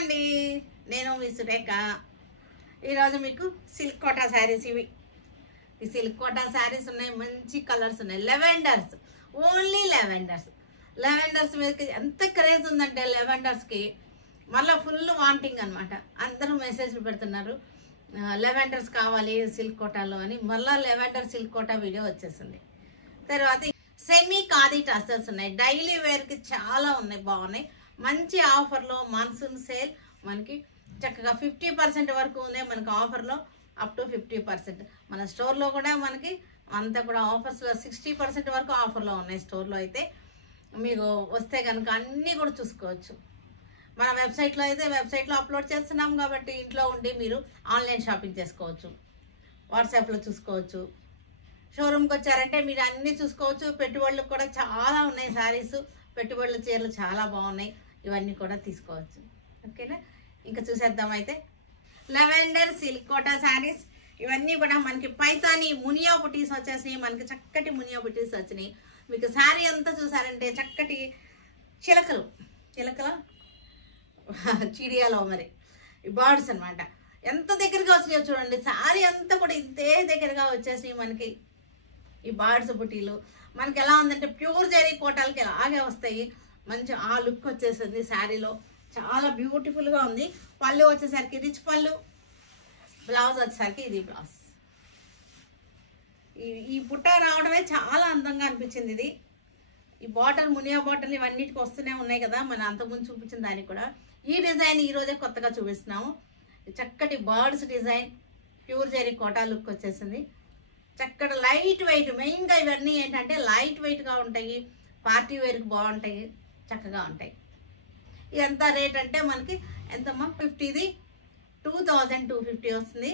అండి, నేను మీ సురేఖ. ఈరోజు మీకు సిల్క్ కోటా శారీస్ ఇవి. ఈ సిల్క్ కోటా శారీస్ ఉన్నాయి, మంచి కలర్స్ ఉన్నాయి. లెవెండర్స్, ఓన్లీ లెవెండర్స్. లెవెండర్స్ మీదకి ఎంత క్రేజ్ ఉందంటే లెవెండర్స్కి మళ్ళీ ఫుల్ వాంటింగ్ అనమాట. అందరూ మెసేజ్లు పెడుతున్నారు లెవెండర్స్ కావాలి సిల్క్ కోటాలో అని. మళ్ళీ లెవెండర్ సిల్క్ కోటా వీడియో వచ్చేసింది. తర్వాత సెమీ ఖాదీ టసర్స్ ఉన్నాయి, డైలీ వేర్కి చాలా ఉన్నాయి, బాగున్నాయి. మంచి ఆఫర్లో మాన్సూన్ సేల్ మనకి చక్కగా 50% వరకు ఉన్నాయి మనకి ఆఫర్లో, అప్ టు 50%. మన స్టోర్లో కూడా మనకి అంతా కూడా ఆఫర్స్లో 60% వరకు ఆఫర్లో ఉన్నాయి. స్టోర్లో అయితే మీకు వస్తే కనుక అన్నీ కూడా చూసుకోవచ్చు. మన వెబ్సైట్లో అయితే వెబ్సైట్లో అప్లోడ్ చేస్తున్నాం కాబట్టి ఇంట్లో ఉండి మీరు ఆన్లైన్ షాపింగ్ చేసుకోవచ్చు, వాట్సాప్లో చూసుకోవచ్చు. షోరూమ్కి వచ్చారంటే మీరు అన్నీ చూసుకోవచ్చు. పెట్టుబడులకు కూడా చాలా ఉన్నాయి శారీస్, పెట్టుబడుల చీరలు చాలా బాగున్నాయి, ఇవన్నీ కూడా తీసుకోవచ్చు. ఓకేనా, ఇంకా చూసేద్దాం. అయితే లెవెండర్ సిల్క్ కోటా శారీస్ ఇవన్నీ కూడా మనకి పైతాని మునియా బుటీస్ వచ్చేసినాయి. మనకి చక్కటి మునియా బుటీస్ వచ్చినాయి. మీకు శారీ అంతా చూసారంటే చక్కటి చిలకలు చీడియాలో మరి ఈ బర్డ్స్ అనమాట. ఎంత దగ్గరగా వచ్చినాయో చూడండి. శారీ అంతా కూడా ఇంతే దగ్గరగా వచ్చేసినాయి మనకి ఈ బర్డ్స్ బుటీలు. మనకి ఎలా ఉందంటే ప్యూర్ జరీ కోటాలకి అలాగే వస్తాయి. మంచి ఆ లుక్ వచ్చేసింది శారీలో, చాలా బ్యూటిఫుల్గా ఉంది. పళ్ళు వచ్చేసరికి రిచ్ పళ్ళు, బ్లౌజ్ వచ్చేసరికి ఇది బ్లౌజ్. ఈ బుట్ట రావడమే చాలా అందంగా అనిపించింది. ఇది ఈ బాటల్ మునియా బాటల్ ఇవన్నిటికి వస్తూనే ఉన్నాయి కదా, మన అంతకుముందు చూపించిన దానికి కూడా. ఈ డిజైన్ ఈరోజే కొత్తగా చూపిస్తున్నాము. చక్కటి birds design, pure zari Kota look వచ్చేసింది. చక్కటి లైట్ వెయిట్, మెయిన్గా ఇవన్నీ ఏంటంటే లైట్ వెయిట్గా ఉంటాయి, పార్టీ వేర్కి బాగుంటాయి, చక్కగా ఉంటాయి. ఎంత రేట్ అంటే మనకి ఎంతమ్మా 50ది 2250 వస్తుంది.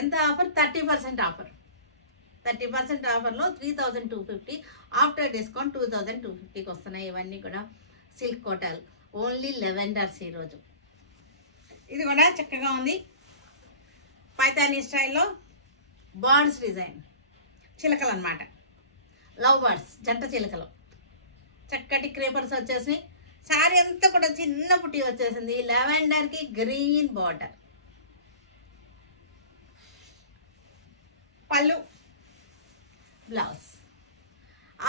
ఎంత ఆఫర్? 30% ఆఫర్. 30% ఆఫర్లో 3250, ఆఫ్టర్ డిస్కౌంట్ 2250కి వస్తున్నాయి. ఇవన్నీ కూడా సిల్క్ కోటాలు, ఓన్లీ లెవెండర్స్ ఈరోజు. ఇది కూడా చక్కగా ఉంది, పైతానీ స్టైల్లో బర్డ్స్ డిజైన్, చిలకలు అనమాట, లవ్ బర్డ్స్, జంట చిలకలు. చక్కటి క్రేపర్స్ వచ్చేసి శారీ అంతా కూడా చిన్న పుట్టి వచ్చేసింది. లెవెండర్కి గ్రీన్ బార్డర్, పళ్ళు, బ్లౌజ్.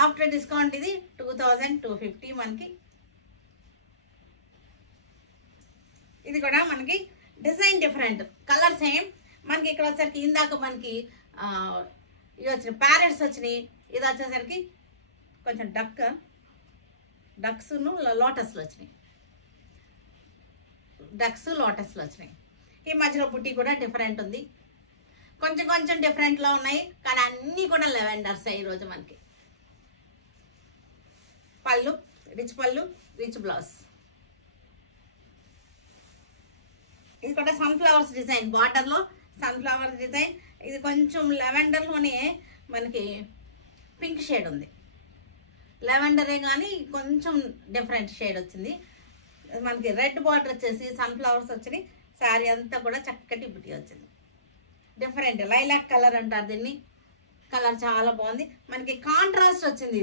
ఆఫ్టర్ డిస్కౌంట్ ఇది 2250 మనకి. ఇది కూడా మనకి డిజైన్ డిఫరెంట్, కలర్ సేమ్. మనకి ఇక్కడ వచ్చేసరికి ఇందాక మనకి ఇవి వచ్చినాయి, ప్యారెట్స్ వచ్చినాయి. ఇది వచ్చేసరికి కొంచెం డక్స్ను లోటస్లు వచ్చినాయి, లోటస్లు వచ్చినాయి. ఈ మధ్యలో బుట్టి కూడా డిఫరెంట్ ఉంది, కొంచెం డిఫరెంట్లో ఉన్నాయి, కానీ అన్నీ కూడా లెవెండర్స్ ఈరోజు మనకి. పళ్ళు, రిచ్ బ్లౌజ్. ఇది కూడా సన్ఫ్లవర్స్ డిజైన్, బార్డర్లో సన్ఫ్లవర్ డిజైన్. ఇది కొంచెం లెవెండర్లోనే మనకి పింక్ షేడ్ ఉంది, లెవెండరే కానీ కొంచెం డిఫరెంట్ షేడ్ వచ్చింది. మనకి రెడ్ బార్డర్ వచ్చేసి సన్ఫ్లవర్స్ వచ్చినాయి. శారీ అంతా కూడా చక్కటి బుట్టి వచ్చింది, డిఫరెంట్ లైలాక్ కలర్ అంటారు దీన్ని. కలర్ చాలా బాగుంది. మనకి కాంట్రాస్ట్ వచ్చింది.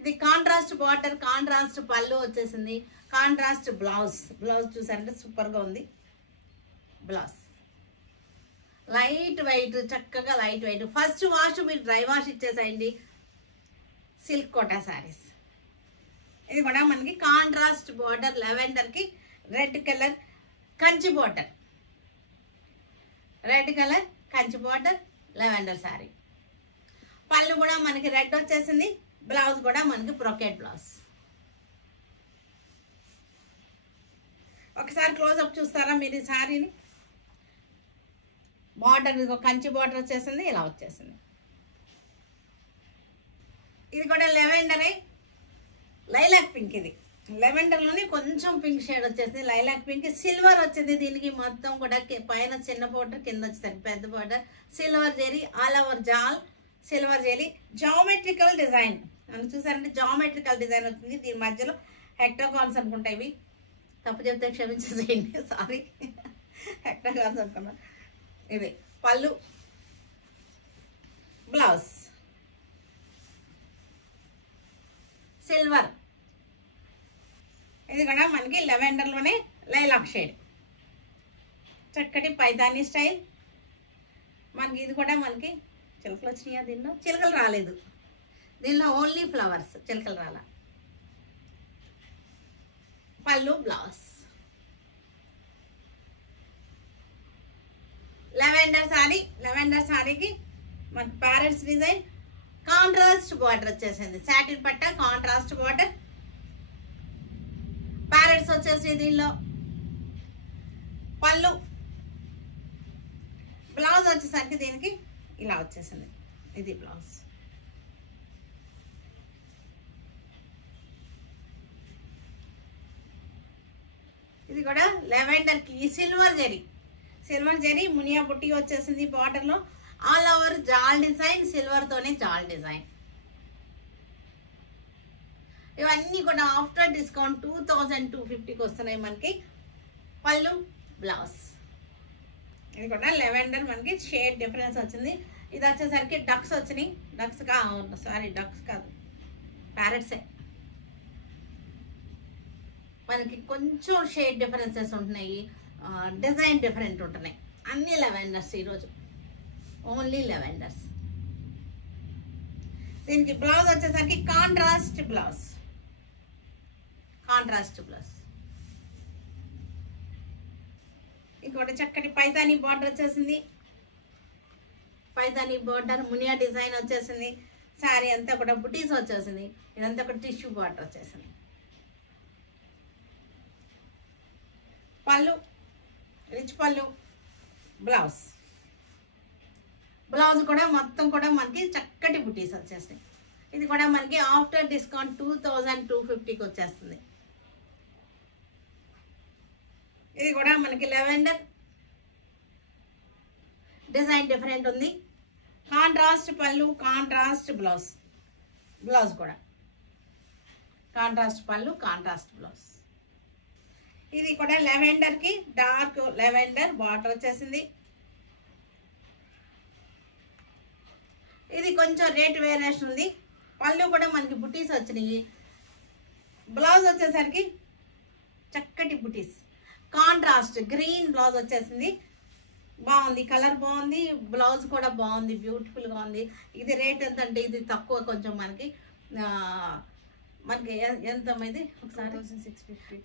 ఇది కాంట్రాస్ట్ బార్డర్, కాంట్రాస్ట్ పళ్ళు వచ్చేసింది, కాంట్రాస్ట్ బ్లౌజ్. చూసారంటే సూపర్గా ఉంది బ్లౌజ్. లైట్ వెయిట్, చక్కగా లైట్ వెయిట్. ఫస్ట్ వాష్ మీరు డ్రై వాష్ ఇచ్చేసేయండి. సిల్క్ కోటా శారీస్. ఇది కూడా మనకి కాంట్రాస్ట్ బార్డర్, లెవెండర్కి red colour Kanchi border, lavender sari. Pallu కూడా మనకి రెడ్ వచ్చేసింది, బ్లౌజ్ కూడా మనకి బ్రొకెట్ బ్లౌజ్. ఒకసారి క్లోజ్అప్ చూస్తారా మీరు ఈ శారీని? బార్డర్ కంచి బార్డర్ వచ్చేసింది, ఇలా వచ్చేసింది. ఇది కూడా లెవెండరే, లైలాక్ పింక్. ఇది లెవెండర్లోనే కొంచెం పింక్ షేడ్ వచ్చేసింది, లైలాక్ పింక్. సిల్వర్ వచ్చింది దీనికి మొత్తం కూడా, పైన చిన్న బార్డర్, కింద వచ్చేసరికి పెద్ద border. Silver zari, all over jaal silver zari. Geometrical design అని చూసారంటే జామెట్రికల్ డిజైన్ వచ్చింది. దీని మధ్యలో హెక్టాగాన్స్ అనుకుంటా, ఇవి తప్పు చెప్తే క్షమించేసేయండి, సారీ. హెక్టాగాన్స్ అనుకున్నా. ఇది పళ్ళు, బ్లౌజ్, సిల్వర్. ఇది కూడా మనకి లెవెండర్లోనే లైలాక్ షేడ్, చక్కటి పైతానీ స్టైల్. మనకి ఇది కూడా మనకి చిలకలు వచ్చినాయా? దీనిలో చిలకలు రాలేదు, దీనిలో ఓన్లీ ఫ్లవర్స్, చిలకలు రాల. పళ్ళు బ్లౌజ్. లెవెండర్ సారీ, లెవెండర్ సారీకి మనకి ప్యారెట్స్ డిజైన్, కాంట్రాస్ట్ బార్డర్ వచ్చేసింది. సాటిన్ పట్ట కాంట్రాస్ట్ బార్డర్, ప్యారెట్స్ వచ్చేసి దీనిలో. పళ్ళు బ్లౌజ్ వచ్చేసరికి దీనికి ఇలా వచ్చేసింది. ఇది బ్లౌజ్. ఇది కూడా లెవెండర్కి సిల్వర్ జరీ, సిల్వర్ జరీ మునియా బుట్టి వచ్చేసింది బార్డర్లో. ఆల్ ఓవర్ జాల్ డిజైన్, సిల్వర్తోనే జాల్ డిజైన్. ఇవన్నీ కూడా ఆఫ్టర్ డిస్కౌంట్ 2250కి వస్తున్నాయి మనకి. పళ్ళు బ్లౌజ్. ఇది కూడా లెవెండర్ మనకి షేడ్ డిఫరెన్స్ వచ్చింది. ఇది వచ్చేసరికి డక్స్ వచ్చినాయి, డక్స్ సారీ డక్స్ కాదు, ప్యారెట్సే. మనకి కొంచెం షేడ్ డిఫరెన్సెస్ ఉంటున్నాయి, డిజైన్ డిఫరెంట్ ఉంటున్నాయి. అన్ని లెవెండర్స్ ఈరోజు, ఓన్లీ లెవెండర్స్. దీనికి బ్లౌజ్ వచ్చేసరికి కాంట్రాస్ట్ బ్లౌజ్, కాంట్రాస్ట్ బ్లౌజ్. ఇంకోటి చక్కటి పైతానీ బార్డర్ వచ్చేసింది, పైతానీ బార్డర్ మునియా డిజైన్ వచ్చేసింది. శారీ అంతా కూడా బుటీస్ వచ్చేసింది. ఇదంతా కూడా టిష్యూ బార్డర్ వచ్చేసింది. పళ్ళు రిచ్ పళ్ళు, బ్లౌజ్. బ్లౌజ్ కూడా మొత్తం కూడా మనకి చక్కటి బుటీస్ వచ్చేసినాయి. ఇది కూడా మనకి ఆఫ్టర్ డిస్కౌంట్ 2250కి వచ్చేస్తుంది. ఇది కూడా మనకి లెవెండర్ డిజైన్ డిఫరెంట్ ఉంది. Contrast pallu, contrast blouse. Blouse కూడా కాంట్రాస్ట్ పళ్ళు, కాంట్రాస్ట్ బ్లౌజ్. ఇది కూడా లెవెండర్కి డార్క్ లెవెండర్ బార్డర్ వచ్చేసింది. ఇది కొంచెం రేట్ వేరియేషన్ ఉంది. పళ్ళు కూడా మనకి బుటీస్ వచ్చినాయి. బ్లౌజ్ వచ్చేసరికి చక్కటి బుటీస్, కాంట్రాస్ట్ గ్రీన్ బ్లౌజ్ వచ్చేసింది. బాగుంది, కలర్ బాగుంది, బ్లౌజ్ కూడా బాగుంది, బ్యూటిఫుల్గా ఉంది. ఇది రేట్ ఎంత అంటే ఇది తక్కువ కొంచెం మనకి ఎంత ఇది ఒకసారి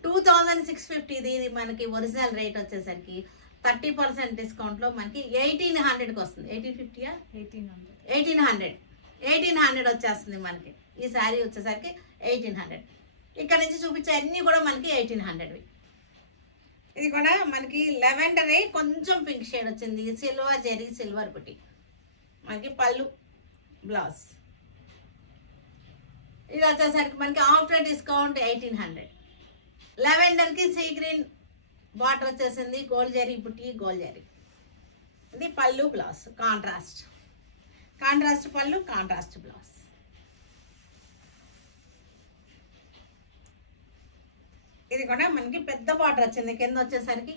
2650. ఇది మనకి ఒరిజినల్ రేట్ వచ్చేసరికి 30% డిస్కౌంట్లో మనకి 1800కి వస్తుంది. 1850యా 1800 వచ్చేస్తుంది మనకి. ఈ శారీ వచ్చేసరికి 1800. ఇక్కడ నుంచి చూపించే అన్నీ కూడా మనకి 1800వి. ఇది కూడా మనకి లెవెండరే కొంచెం పింక్ షేడ్ వచ్చింది, సిల్వర్ జెరీ సిల్వర్ బుట్టి. మనకి పళ్ళు బ్లౌజ్. ఇది వచ్చేసరికి మనకి ఆఫ్టర్ డిస్కౌంట్ 1800. లెవెండర్కి సీ గ్రీన్ బార్డర్ వచ్చేసింది, గోల్డ్ జెరీ బుట్టి, గోల్డ్ జెరీ. ఇది pallu blouse, contrast, contrast pallu, contrast blouse. ఇది కూడా మనకి పెద్ద బార్డర్ వచ్చింది. కింద వచ్చేసరికి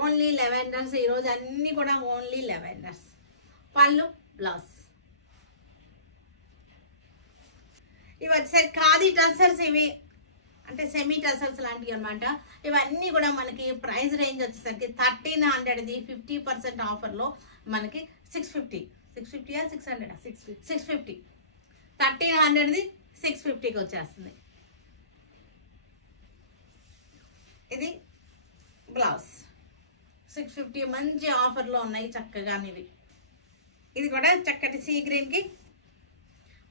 ఓన్లీ లెవెండర్స్. ఈరోజు అన్నీ కూడా ఓన్లీ లెవెండర్స్. పళ్ళు బ్లౌజ్. ఇవి వచ్చేసరికి ఖాదీ టసర్స్, ఇవి అంటే సెమీ టసర్స్ లాంటివి అనమాట. ఇవన్నీ కూడా మనకి ప్రైస్ రేంజ్ వచ్చేసరికి 1300ది 50% ఆఫర్లో మనకి 650. 650యా 600? 650. 1300ది 650కి వచ్చేస్తుంది. ఇది బ్లౌజ్ 650. మంచి ఆఫర్లో ఉన్నాయి చక్కగా ఇవి. ఇది కూడా చక్కటి సీ గ్రీన్కి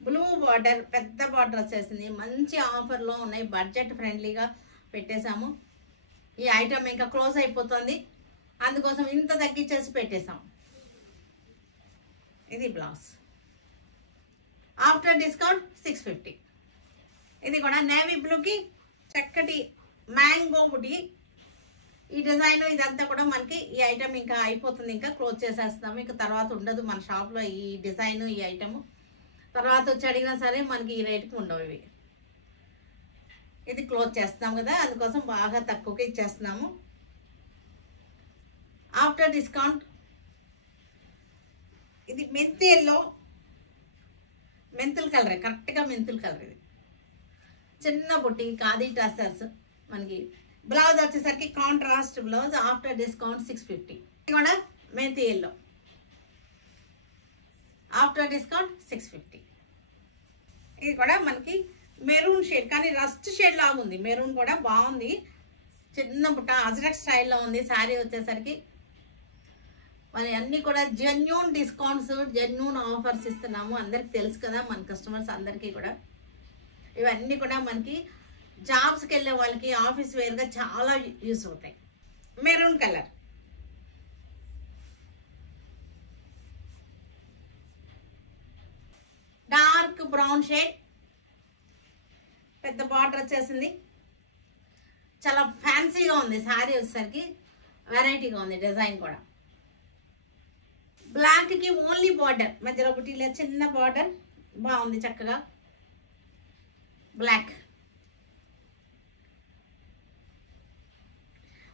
బ్లూ బార్డర్, పెద్ద బార్డర్ వచ్చేసింది. మంచి ఆఫర్లో ఉన్నాయి, బడ్జెట్ ఫ్రెండ్లీగా పెట్టేశాము. ఈ ఐటమ్ ఇంకా క్లోజ్ అయిపోతుంది, అందుకోసం ఇంత తగ్గించేసి పెట్టేశాం. ఇది బ్లౌజ్ ఆఫ్టర్ డిస్కౌంట్ 650. ఇది కూడా నేవీ బ్లూకి చక్కటి మ్యాంగో బుటీ. ఈ డిజైన్ ఇదంతా కూడా మనకి ఈ ఐటమ్ ఇంకా అయిపోతుంది, ఇంకా క్లోజ్ చేసేస్తాము. ఇంకా తర్వాత ఉండదు మన షాప్లో ఈ డిజైన్, ఈ ఐటమ్. తర్వాత వచ్చి అడిగినా సరే మనకి ఈ రేటుకి ఉండవు ఇవి. ఇది క్లోజ్ చేస్తాం కదా, అందుకోసం బాగా తక్కువకి ఇచ్చేస్తున్నాము. ఆఫ్టర్ డిస్కౌంట్ ఇది మెంతిలో మెంతుల కలరే, కరెక్ట్గా మెంతుల కలర్. ఇది చిన్న బుట్టి, ఖాదీ టసర్స్, మనకి బ్లౌజ్ వచ్చేసరికి కాంట్రాస్ట్ బ్లౌజ్ ఆఫ్టర్ డిస్కౌంట్ 650. ఇది కూడా మెంతి ఎల్లో ఆఫ్టర్ డిస్కౌంట్ 650. ఇది కూడా మనకి మెరూన్ షేడ్ కానీ రస్ట్ షేడ్ లాగా ఉంది. మెరూన్ కూడా బాగుంది, చిన్న బుట్ట అజ్రక్ స్టైల్లో ఉంది. శారీ వచ్చేసరికి మరి అన్నీ కూడా జెన్యూన్ డిస్కౌంట్స్, జెన్యూన్ ఆఫర్స్ ఇస్తున్నాము. అందరికి తెలుసు కదా మన కస్టమర్స్ అందరికీ కూడా. ఇవన్నీ కూడా మనకి జాబ్స్కి వెళ్ళే వాళ్ళకి ఆఫీస్ వేర్గా చాలా యూస్ అవుతాయి. Maroon colour, dark brown shade, పెద్ద బార్డర్ వచ్చేసింది. చాలా ఫ్యాన్సీగా ఉంది శారీ వచ్చేసరికి, వెరైటీగా ఉంది డిజైన్ కూడా. బ్లాక్కి ఓన్లీ బార్డర్, మధ్యలో బుటీలో చిన్న బార్డర్ బాగుంది చక్కగా. బ్లాక్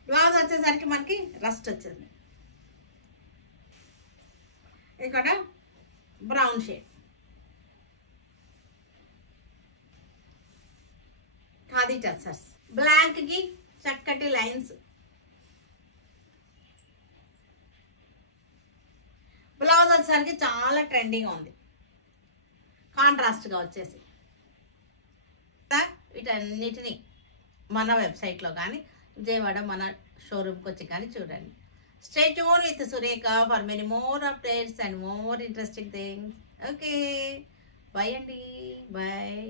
బ్లౌజ్ వచ్చేసరికి మనకి రస్ట్ వచ్చింది. ఇక్కడ బ్రౌన్ షేడ్, ఖాదీ టచర్స్. బ్లాక్కి చక్కటి లైన్స్, బ్లౌజ్ వచ్చేసరికి చాలా ట్రెండింగ్గా ఉంది, కాంట్రాస్ట్గా వచ్చేసి. వీటన్నిటిని మన వెబ్సైట్లో కానీ విజయవాడ మన షోరూమ్కి వచ్చి కానీ చూడండి. Stay tune with Surekha for many more updates and more interesting things. Okay, bye అండి, బాయ్.